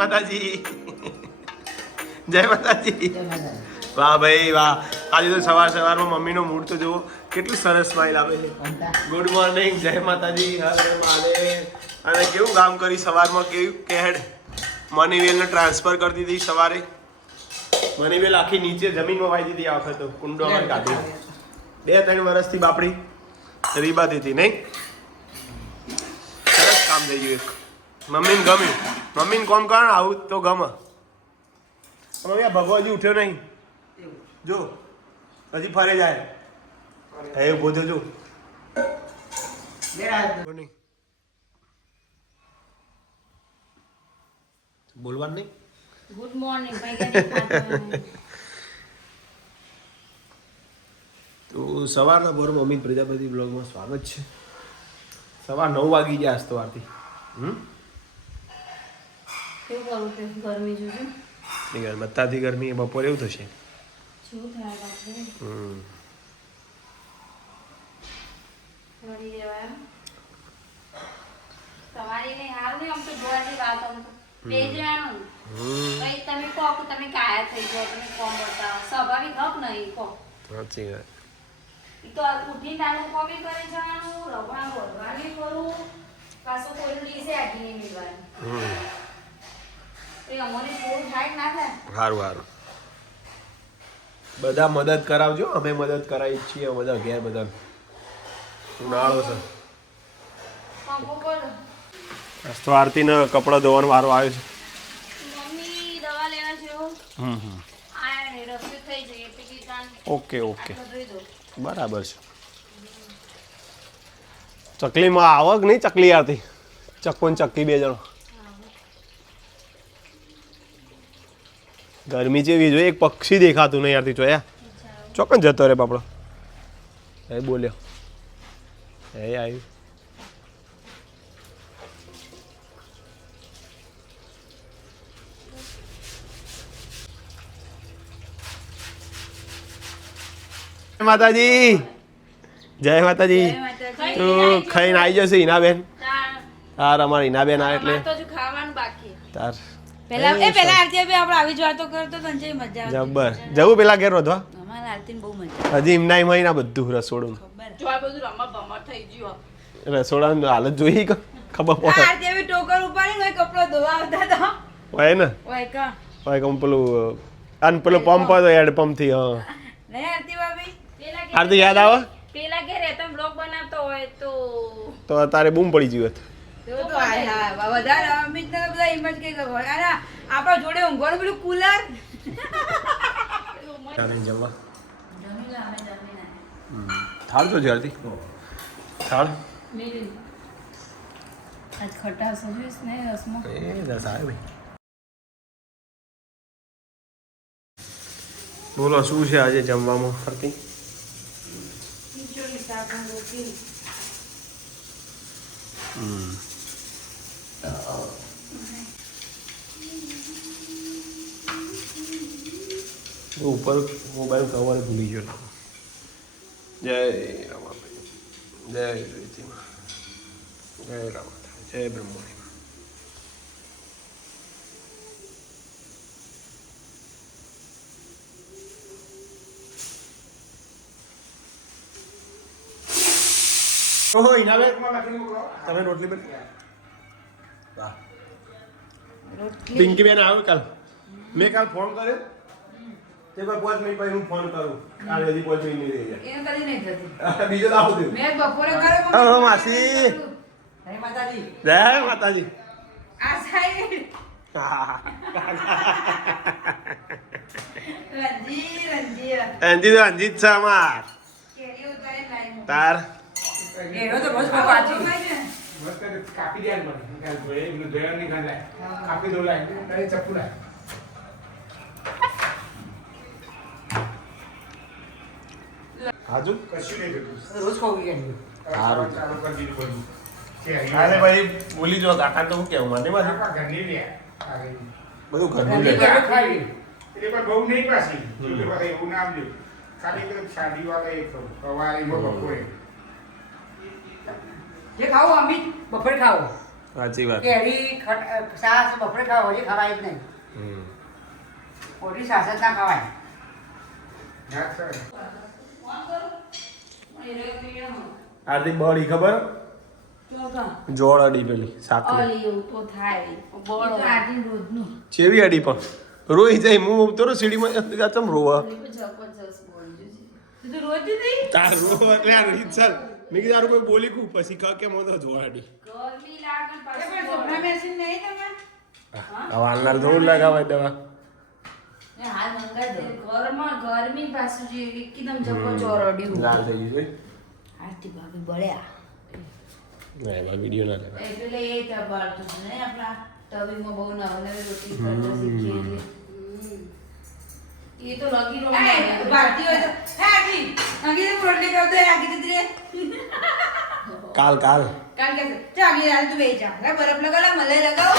માતાજી જય માતાજી. વાહ ભાઈ વાહ. આજે તો સવારમાં મમ્મીનો મૂડ તો જુઓ, કેટલી સરસ સ્માઈલ આવે છે. ગુડ મોર્નિંગ, જય માતાજી, હર મહાદેવ. અને કેવું કામ કરી સવારમાં, કેવું કેડ મનીવેલને ટ્રાન્સફર કરી દીધી સવારે. મનીવેલ આખી નીચે જમીનમાં વાઈ દીધી. આ વખત કુંડો કાઢી 2-3 વર્ષથી બાપડી રીબાતી હતી નહીં. સરસ કામ થઈ ગયું. એક મમ્મીને ગમ્યું. મમ્મીને કોમ કર આવું તો ગમે. મમ્મી આ ભગવો હજી ઉઠ્યો નહીં, જો હજી ફરે જાય. એ ઉભો થયો જો. બોલવાનું નહીં. ગુડ મોર્નિંગ તો સવારના ભોર મમ્મી પ્રજાપતિ બ્લોગમાં સ્વાગત છે. સવાર 9 વાગી ગયા આજ તો વારથી. કેવું કરું કે ગરમી જોજો. બત્તાથી ગરમી બપોરે એવું થશે. શું થાય બાપરે. વળી દેવાય તમારી ને હાલ ને આમ તો જોવાની વાત આમ તો બેજવાનું. ભાઈ તમે કહો કે તમે કાયા થઈ જાઓ, તમે કોમ બતાવો, સ્વાભાવિક હક નહીં કહો. સાચી વાત. ઈ તો ઉઠી નાનું કોમી કરે જવાનું, રબડા બોલવાની કરું, પાછું કોઈનું ડીસે આટીને મિલવાનું. એ અમને થોડું થાય ના થાય. સારું. બધા મદદ કરાવજો, અમે મદદ કરાવી છીએ બધા ઘેર. બધા ઉનાળો છે. પંખો બોલો. તો આરતીને કપડાં ધોવાનો વારો આવ્યો છે. મમ્મી દવા લેવા જેવો આયા ને રસોઈ થઈ જઈ એટલે કે કાન ઓકે ધોઈ દો. બરાબર છે. ચકલીમાં આવક નહીં, ચકલી આરતી ચક્કો ને ચક્કી 2 જણ. ગરમી જેવી જોઈએ, એક પક્ષી દેખાતું નહીં યારથી. જોયા ચોકન જતો રે બાપડો. એ બોલ્યો, એ આવ્યું. માતાજી, જય માતાજી. તું ખાઈને આવી જશે હિનાબેન. તાર અમારે હિનાબેન આવે એટલે ખાવાનું બાકી. તાર પેલા આરતી બી આપણે આવી જ વાતો કરતો તો ને મજા આવતી. જબ્બર. જવું પેલા ઘેર રોધવા. અમારા આરતીને બહુ મજા હજી એમના એમાં ના બધું રસોડું. જો આ બધું રમત થઈ ગયું. રસોડાની હાલત જોઈ ખબર પડે. આરતી બી ટોકર ઉપાડીને હોય કપડો ધોવા આવતા હતા. હોય ને હોય કા હોય કમ પેલું પેલું પંપ હતો હેડ પંપ થી. હા નહીં આરતી ભાભી આરતી યાદ આવે. પેલા ઘરે તમે બ્લોગ બનાવતો હોય તો તારે બૂમ પડી ગયું હતું. તો હા વધારે અમિત ને બધા એમ જ કઈ ખબર. અરે આપણા જોડે ઊંઘવાનું પેલું કુલર. ચાલી જવા થાળ તો જલ્દી થાળ. આજ ખટાશ જોઈશ ને રસમાં. એ દસ આવે ભાઈ. બોલો શું છે આજે જમવામાં ફરતી? ખીચડી શાક અને રોટલી. ઉપર મોબાઈલ કવર ભૂલી ગયો. જય રામાભાઈ, જય જોઈતીમાં, જય રામાભાઈ, જય બ્રહ્મણી. ઓહો હિનાબેન તમે રોટલી બની. વાહ. પિંકી બેન આવે કાલ. મેં કાલ ફોન કર્યો તે કોઈ 5 મિનિટ પછી હું ફોન કરું. કાલે હજી 5 મિનિટ નહીં રહી જાય. એને કદી નહીં થતી. બીજો દાવ દે. મેં બપોરે કર્યો. હા માસી, હે માતાજી. જય માતાજી. આ સાઈડ રંજી અંજી તો અંજી જ છે અમાર. કેરી ઉતારી લાઈ. તાર એનો તો બસ પાછો મસ્ત કાપી દે મને કાલ જોયે એનું જોયા નહીં ખાંદાય કાપી દો લાય તારે ચપ્પુ લાય હાજુ કશું નહીં જતું રોજ ખાવું કે સારું. ચાલુ કરી દીધું બધું છે અરે ભાઈ બોલી જો કાકા તો હું કેવું મને મારે આપણા ઘરની લે બધું ઘરનું ઘરની લે. ખાવી એટલે પણ બહુ નહીં પાછી એટલે પાછા એવું નામ લ્યો ખાલી પેલું શાદી વાળા એ ખાવું સવારે બપોરે જે ખાવું અમિત બપોરે ખાવું સાચી વાત કેરી છાશ બપોરે ખાવા હોળી ખવાય જ નહીં. હમ. હોળી છાશ જ ના ખવાય. હા, સર. આરતી બળી ખબર જોળ અડી પેલી સાકર એવું તો થાય બળ ચેવી અડી પણ રોઈ જાય હું તો સીડીમાં ચમ રોવા જબરજસ્ત બોલી છે. તું રોજ નહીં? તાર રોવા એટલે આ રીત ચાલ મેં કીધું તારું કોઈ બોલી કું પછી કહે કે મને તો જોળ અડી ગરમી લાગે એ પાછું પણ છોકરા મેસીન નહીં તમે? હવે હાલનાર થોડું લગાવાય દવા એ હાલ મંગાઈ દો. ઘરમાં ગરમી પાછું જે એકદમ જબરજસ્ત રડ્યું. લાલ થઈ ગયું આરતી ભાભી બળ્યા. ના એમાં વિડીયો ના લેવાય એટલે એ તબાળતું છે ને આપણા તવીમાં બહુ નવી રોટલી કરતા શીખીએ એટલે. એ તો લગી રો ભારતી હોય તો હે આજી અંગી તો રોટલી કરતો હે આગી દીધી રે. કાલ કાલ કે છે આગી હાલ તું બેહી જા. લે બરફ લગાવ મલે લગાવ.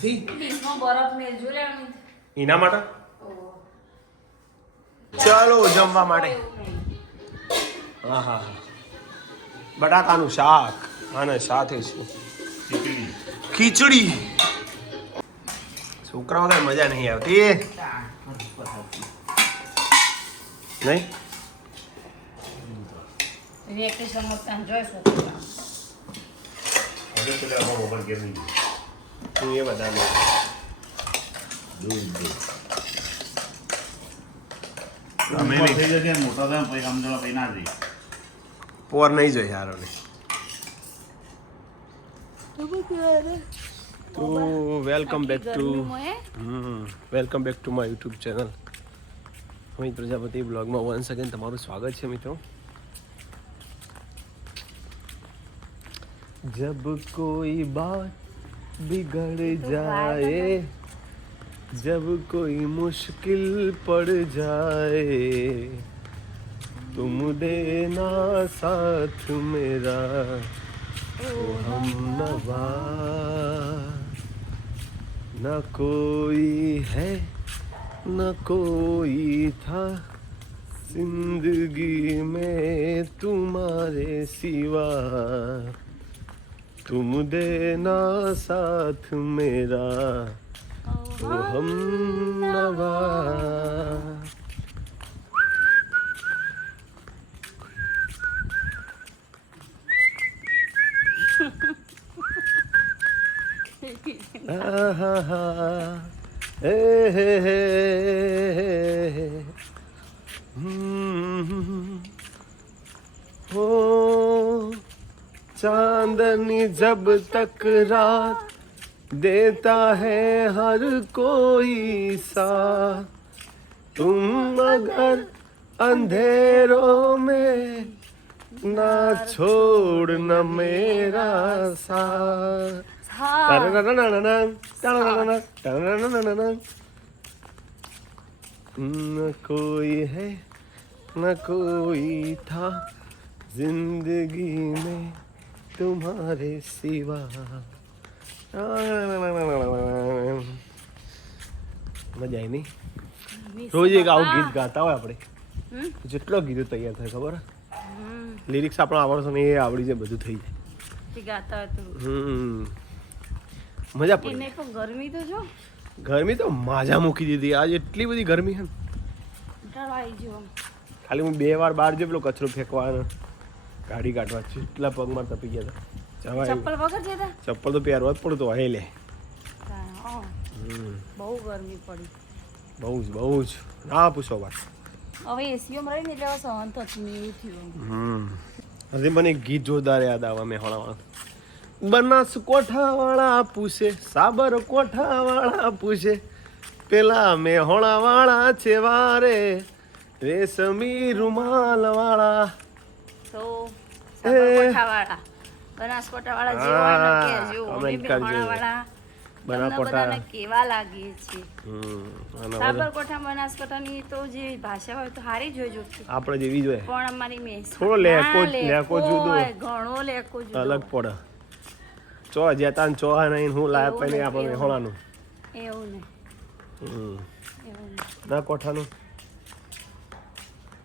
ડીશમાં બરફ મેલજો લે અમે. એના માટે ચાલો જમવા માટે હા હા બટાકાનું શાક અને સાથે શું ખીચડી છોકરાઓ કઈ મજા નહીં આવતી નહીં વેકેશન માં જોઈશું. તું એ બધા પોર નહીં જોઈ યાર તો welcome back to my YouTube channel Amit Prajapati બ્લોગમાં વન્સ અગેન તમારું સ્વાગત છે મિત્રો. જબ કોઈ બાત बिगड़ जाए जब कोई मुश्किल पड़ जाए तुम देना साथ मेरा हम नवा न कोई है न कोई था जिंदगी में तुम्हारे सिवा तुम देना साथ मेरा तो हम नवा हो चांदनी जब तक रात देता है हर कोई सा तुम अगर अंधेरों में ना छोड़ न मेरा साथ न कोई है न कोई था जिंदगी में तुम्हारे सिवा મજા આવી નહીં રોજ એક આવું ગીત ગાતા હોય આપણે જેટલો ગીતો તૈયાર થાય ખબર લિરિક્સ આપણો આવડતો ને એ આવડી જાય બધું થઈ જાય ગાતા હતું મજા પડે એને પણ ગરમી તો જો ગરમી તો માજા મૂકી દીધી આજે એટલી બધી ગરમી છે ને કંટાળો આવી ગયો ખાલી હું 2 વાર બહાર જો પેલો કચરો ફેંકવાનો ગાડી કાઢવા એટલા પગમાં તપી ગયા હતા જવાય ચપ્પલ વગર જતા ચપ્પલ તો પહેરવા જ પડતો હે લે બહુ ગરમી પડી બહુ જ ના પૂછો વાત હવે એસીઓમાં રહીને એટલે હવે સહન થતું નહીં એવું થયું હજી મને એક ગીત જોરદાર યાદ આવે મેહોણાવાળા બનાસ કોઠાવાળા પૂછે સાબર કોઠાવાળા પૂછે પેલા મેહોણાવાળા છે વારે રેશમી રૂમાલવાળા તો સાબરકોઠાવાળા બનાસકોઠાવાળા જે હોય ને કે જો અમે બેહોણાવાળા બનાસકોઠાને કેવા લાગીએ છીએ સાબરકોઠા બનાસકોઠાની તો જે ભાષા હોય તો સારી જ હોય જોતી આપણે જેવી જોઈએ પણ અમારી મેસ થોડો લેકો જુદો ઘણો લેકો જુદો અલગ પડે ચો જેતા ચો નહીં હું લાયા પહેલે આપણે મેહોણાનું એવું ને એવું ના કોઠાનું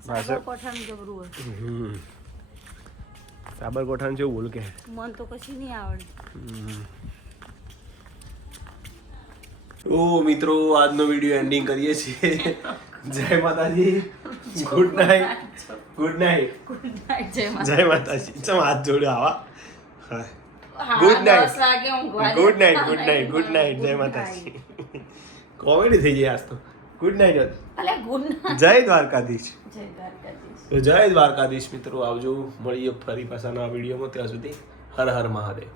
સાબરકોઠાનું જબરું હોય સાબરકોઠાનું જેવું બોલ કે મન તો કશું નહીં આવડે. તો મિત્રો આજનો વિડીયો એન્ડિંગ કરીએ છીએ. જય માતાજી, good night. Good night. Good night. જય માતા. જય માતાજી. ચમ હાથ જોડ્યો આવા. હા. હા, ગુડ નાઇટ. 10 વાગે ઊંઘવા ગુડ દે. Night. Good night. Good night. જય માતાજી. કોમેડી થઈ ગઈ આજ તો. Good night. અલે ગુડ નાઇટ. જય દ્વારકાધીશ. જય દ્વારકાધીશ. તો જય દ્વારકાધીશ મિત્રો, આવજો, મળીએ ફરી પાછા નવા વિડીયોમાં. ત્યાં સુધી હર હર મહાદેવ.